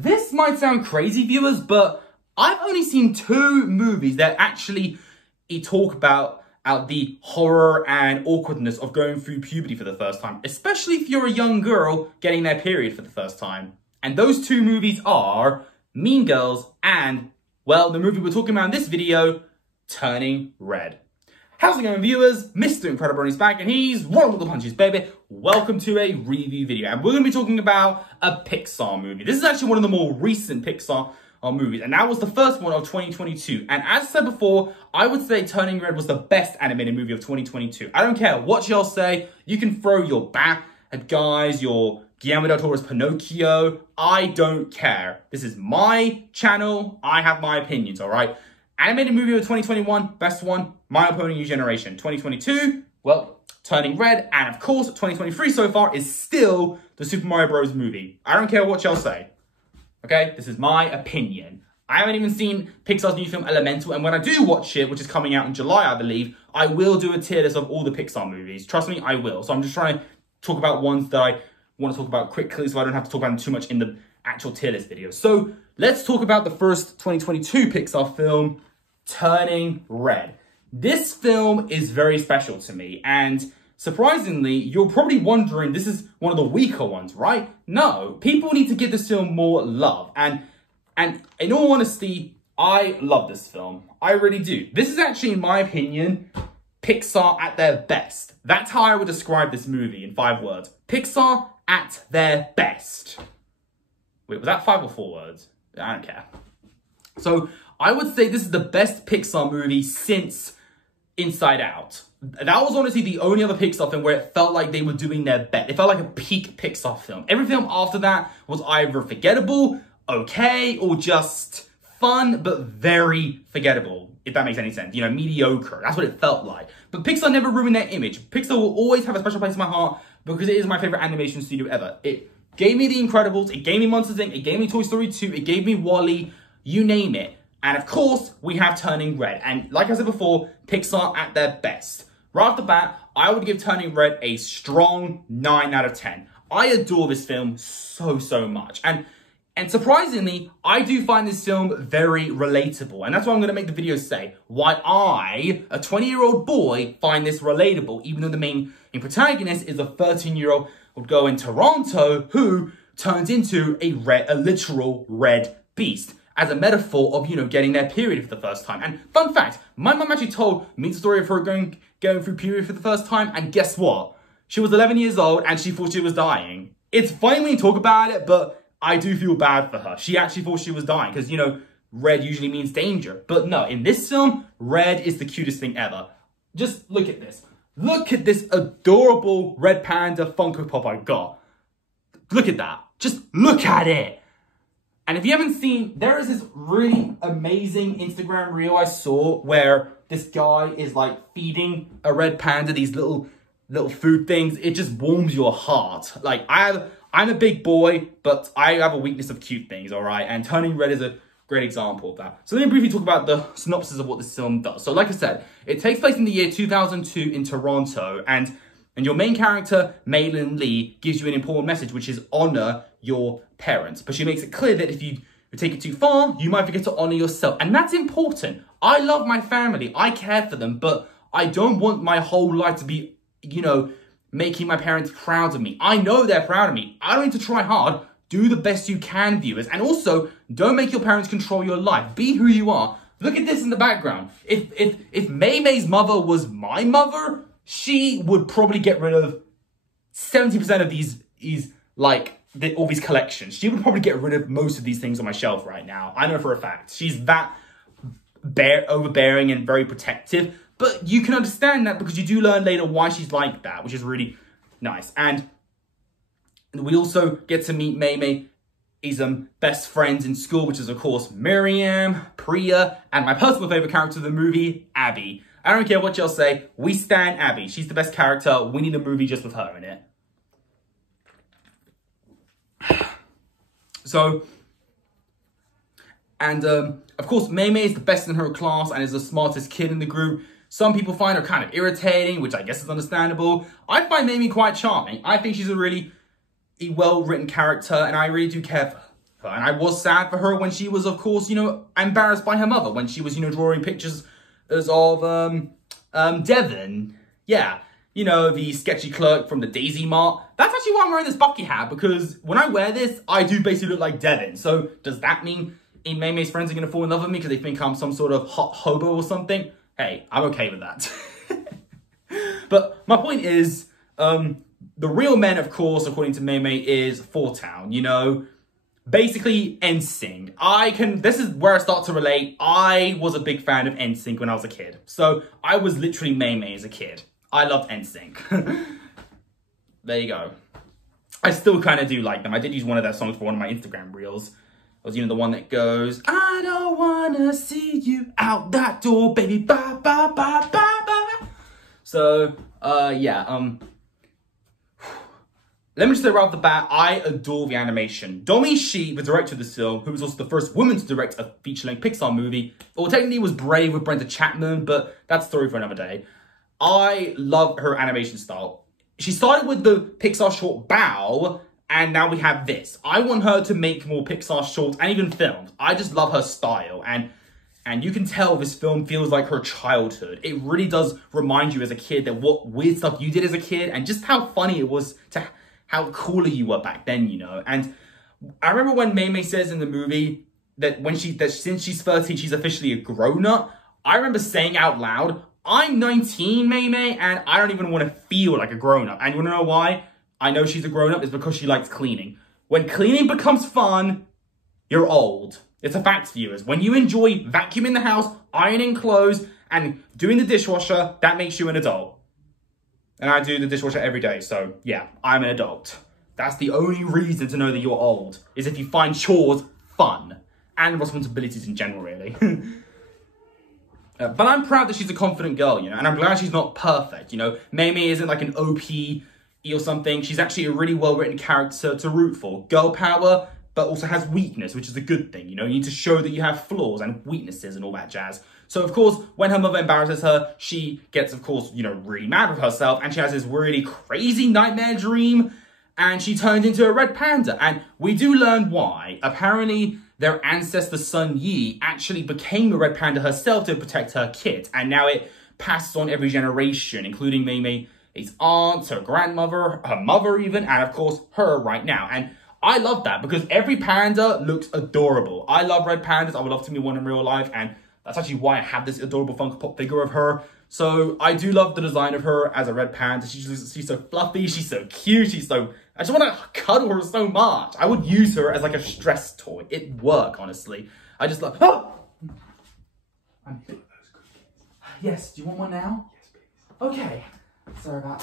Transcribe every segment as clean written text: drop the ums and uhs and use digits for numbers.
This might sound crazy, viewers, but I've only seen 2 movies that actually talk about the horror and awkwardness of going through puberty for the first time, especially if you're a young girl getting their period for the first time. And those 2 movies are Mean Girls and, well, the movie we're talking about in this video, Turning Red. How's it going, viewers? Mr. Incredi-Brony's back, and he's rolling with the punches, baby. Welcome to a review video, and we're going to be talking about a Pixar movie. This is actually one of the more recent Pixar movies, and that was the first one of 2022. And as I said before, I would say Turning Red was the best animated movie of 2022. I don't care what y'all say. You can throw your bat at guys, your Guillermo del Toro's Pinocchio. I don't care. This is my channel. I have my opinions, all right? Animated movie of 2021, best one, My Opponent New Generation. 2022, well, Turning Red. And of course, 2023 so far is still the Super Mario Bros. Movie. I don't care what y'all say. Okay, this is my opinion. I haven't even seen Pixar's new film Elemental, and when I do watch it, which is coming out in July, I believe, I will do a tier list of all the Pixar movies. Trust me, I will. So I'm just trying to talk about ones that I want to talk about quickly so I don't have to talk about them too much in the actual tier list video. So let's talk about the first 2022 Pixar film, Turning Red. This film is very special to me, and surprisingly, you're probably wondering this is one of the weaker ones, right? No, people need to give this film more love, and in all honesty, I love this film. I really do. This is actually, in my opinion, Pixar at their best. That's how I would describe this movie in 5 words. Pixar at their best. Wait, was that 5 or 4 words? I don't care. So I would say this is the best Pixar movie since Inside Out. That was honestly the only other Pixar film where it felt like they were doing their best. It felt like a peak Pixar film. Every film after that was either forgettable, okay, or just fun, but very forgettable, if that makes any sense. You know, mediocre. That's what it felt like. But Pixar never ruined their image. Pixar will always have a special place in my heart because it is my favorite animation studio ever. It gave me The Incredibles, it gave me Monsters, Inc., it gave me Toy Story 2, it gave me WALL-E, you name it. And of course, we have Turning Red. And like I said before, Pixar at their best. Right off the bat, I would give Turning Red a strong 9 out of 10. I adore this film so much. And surprisingly, I do find this film very relatable. And that's what I'm going to make the video say. Why I, a 20-year-old boy, find this relatable, even though the main protagonist is a 13-year-old girl in Toronto who turns into a literal red beast, as a metaphor of, you know, getting their period for the first time. And fun fact, my mum actually told me the story of her going through period for the first time, and guess what? She was 11 years old and she thought she was dying. It's funny when you talk about it, but I do feel bad for her. She actually thought she was dying because, you know, red usually means danger. But no, in this film, red is the cutest thing ever. Just look at this. Look at this adorable red panda Funko Pop I got. Look at that. Just look at it. And if you haven't seen, there is this really amazing Instagram reel I saw where this guy is like feeding a red panda these little food things. It just warms your heart. Like I'm a big boy, but I have a weakness of cute things, all right? And Turning Red is a great example of that. So let me briefly talk about the synopsis of what this film does. So like I said, it takes place in the year 2002 in Toronto, and your main character, Maylin Lee, gives you an important message, which is honor your parents. But she makes it clear that if you take it too far, you might forget to honor yourself. And that's important. I love my family. I care for them. But I don't want my whole life to be, you know, making my parents proud of me. I know they're proud of me. I don't need to try hard. Do the best you can, viewers. And also, don't make your parents control your life. Be who you are. Look at this in the background. If Mei Mei's mother was my mother, she would probably get rid of 70% of these all these collections. She would probably get rid of most of these things on my shelf right now. I know for a fact. She's that overbearing and very protective. But you can understand that because you do learn later why she's like that, which is really nice. And we also get to meet Mei Mei's best friends in school, which is, of course, Miriam, Priya, and my personal favorite character of the movie, Abby. I don't care what y'all say. We stan Abby. She's the best character. We need a movie just with her in it. So, and of course, Mei Mei is the best in her class and is the smartest kid in the group. Some people find her kind of irritating, which I guess is understandable. I find Mei Mei quite charming. I think she's a really well-written character, and I really do care for her. And I was sad for her when she was, of course, you know, embarrassed by her mother when she was, you know, drawing pictures of Devon. Yeah, you know, the sketchy clerk from the Daisy Mart. That's actually why I'm wearing this Bucky hat, because when I wear this, I do basically look like Devon. So does that mean Mei Mei's friends are going to fall in love with me because they think I'm some sort of hot hobo or something? Hey, I'm okay with that. But my point is, the real men, of course, according to Mei Mei, is Four Town, you know. Basically, NSYNC. This is where I start to relate. I was a big fan of NSYNC when I was a kid. So I was literally Mei Mei as a kid. I loved NSYNC. There you go. I still kind of do like them. I did use one of their songs for one of my Instagram reels. It was, you know, the one that goes, I don't wanna see you out that door, baby, bye, bye, bye, bye, bye. So, yeah, let me just say right off the bat, I adore the animation. Domi Shi, the director of this film, who was also the first woman to direct a feature-length Pixar movie, well, technically was Brave with Brenda Chapman, but that's a story for another day. I love her animation style. She started with the Pixar short Bow, and now we have this. I want her to make more Pixar shorts and even films. I just love her style, and you can tell this film feels like her childhood. It really does remind you as a kid that what weird stuff you did as a kid, and just how funny it was to how cooler you were back then, you know. And I remember when Mei Mei says in the movie that since she's 13, she's officially a grown-up. I remember saying out loud, I'm 19, Mei Mei, and I don't even want to feel like a grown-up. And you want to know why I know she's a grown-up? It's because she likes cleaning. When cleaning becomes fun, you're old. It's a fact, viewers. When you enjoy vacuuming the house, ironing clothes, and doing the dishwasher, that makes you an adult. And I do the dishwasher every day, so yeah, I'm an adult. That's the only reason to know that you're old, is if you find chores fun. And responsibilities in general, really. But I'm proud that she's a confident girl, you know, and I'm glad she's not perfect, you know. Mei Mei isn't like an OP or something. She's actually a really well-written character to root for. Girl power, but also has weakness, which is a good thing, you know. You need to show that you have flaws and weaknesses and all that jazz. So, of course, when her mother embarrasses her, she gets, of course, you know, really mad with herself, and she has this really crazy nightmare dream, and she turns into a red panda. And we do learn why. Apparently, their ancestor Sun Yi actually became a red panda herself to protect her kids, and now it passes on every generation, including Mei Mei's aunt, her grandmother, her mother even, and, of course, her right now. And I love that, because every panda looks adorable. I love red pandas. I would love to meet one in real life, and that's actually why I have this adorable Funko Pop figure of her. So I do love the design of her as a red panda. She's so fluffy, she's so cute, I just want to cuddle her so much. I would use her as like a stress toy. It'd work, honestly. I just love, oh! I'm big those cookies. Yes, do you want one now? Yes, please. Okay. Sorry about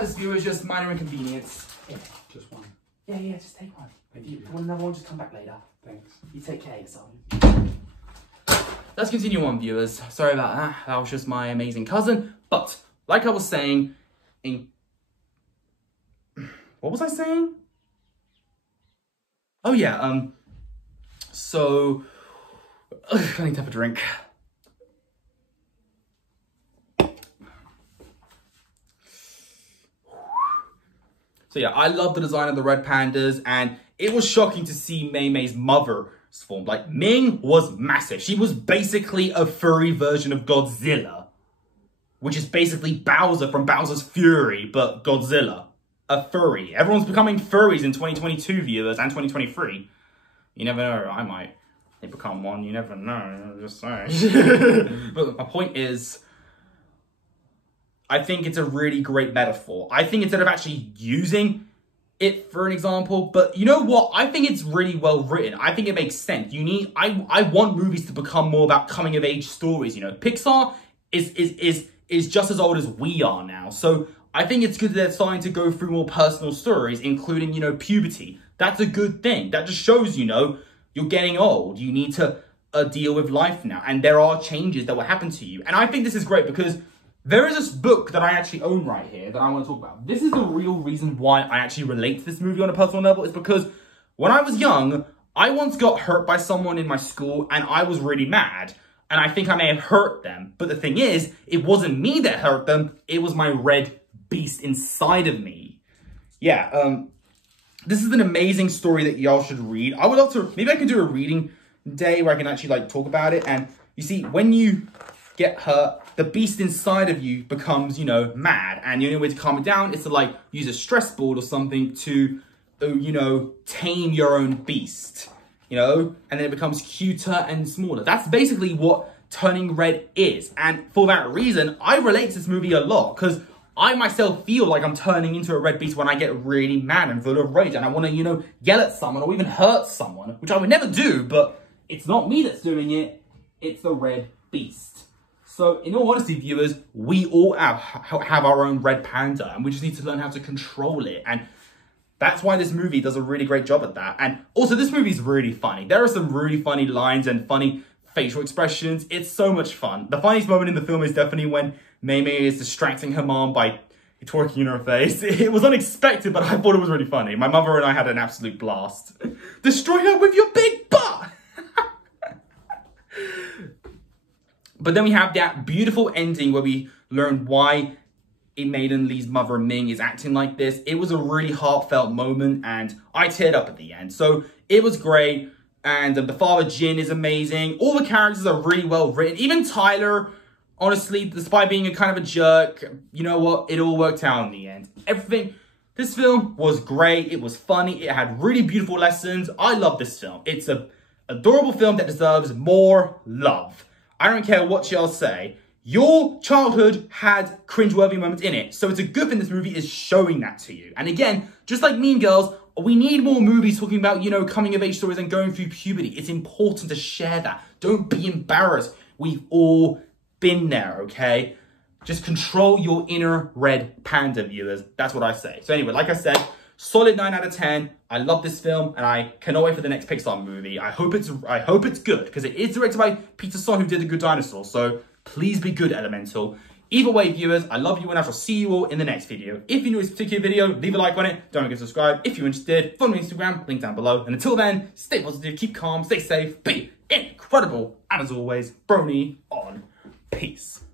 this, viewers, just minor inconvenience. Yeah. Just one. Yeah, just take one. If you want another one, just come back later. Thanks. You take care of yourself. Let's continue on, viewers. Sorry about that. That was just my amazing cousin. But, like I was saying, what was I saying? Oh, yeah, so, I need to have a drink. So, yeah, I love the design of the red pandas, and it was shocking to see Mei Mei's mother formed. Like, Ming was massive. She was basically a furry version of Godzilla, which is basically Bowser from Bowser's Fury, but Godzilla. A furry. Everyone's becoming furries in 2022, viewers, and 2023. You never know, I might become one. You never know, I'm just saying. But my point is, I think it's a really great metaphor. I think instead of actually using it for an example, but you know what? I think it's really well written. I think it makes sense. I want movies to become more about coming of age stories, you know. Pixar is just as old as we are now. So I think it's good that they're starting to go through more personal stories, including, you know, puberty. That's a good thing. That just shows, you know, you're getting old. You need to deal with life now. And there are changes that will happen to you. And I think this is great because there is this book that I actually own right here that I want to talk about. This is the real reason why I actually relate to this movie on a personal level. Is because when I was young, I once got hurt by someone in my school and I was really mad. And I think I may have hurt them. But the thing is, it wasn't me that hurt them. It was my red beast inside of me. Yeah, This is an amazing story that y'all should read. I would love to, maybe I can do a reading day where I can actually like talk about it. And you see, when you get hurt, the beast inside of you becomes, you know, mad. And the only way to calm it down is to like use a stress ball or something to, you know, tame your own beast, you know, and then it becomes cuter and smaller. That's basically what turning red is. And for that reason, I relate to this movie a lot because I myself feel like I'm turning into a red beast when I get really mad and full of rage and I want to, you know, yell at someone or even hurt someone, which I would never do, but it's not me that's doing it, it's the red beast. So in all honesty, viewers, we all have our own red panda and we just need to learn how to control it. And that's why this movie does a really great job at that. And also this movie is really funny. There are some really funny lines and funny facial expressions. It's so much fun. The funniest moment in the film is definitely when Mei Mei is distracting her mom by twerking in her face. It was unexpected, but I thought it was really funny. My mother and I had an absolute blast. Destroy her with your big butt! But then we have that beautiful ending where we learn why Maiden Lee's mother Ming is acting like this. It was a really heartfelt moment and I teared up at the end. So it was great. And the father Jin is amazing. All the characters are really well written. Even Tyler, honestly, despite being a kind of a jerk, you know what? It all worked out in the end. Everything, this film was great. It was funny. It had really beautiful lessons. I love this film. It's an adorable film that deserves more love. I don't care what y'all say. Your childhood had cringeworthy moments in it. So it's a good thing this movie is showing that to you. And again, just like Mean Girls, we need more movies talking about, you know, coming of age stories and going through puberty. It's important to share that. Don't be embarrassed. We've all been there, okay? Just control your inner red panda, viewers. That's what I say. So anyway, like I said, solid 9 out of 10. I love this film and I cannot wait for the next Pixar movie. I hope it's good because it is directed by Peter Son, who did The Good Dinosaur. So please be good, Elemental. Either way, viewers, I love you and I shall see you all in the next video. If you enjoyed this particular video, leave a like on it. Don't forget to subscribe. If you're interested, follow me on Instagram, link down below. And until then, stay positive, keep calm, stay safe, be incredible. And as always, Brony on. Peace.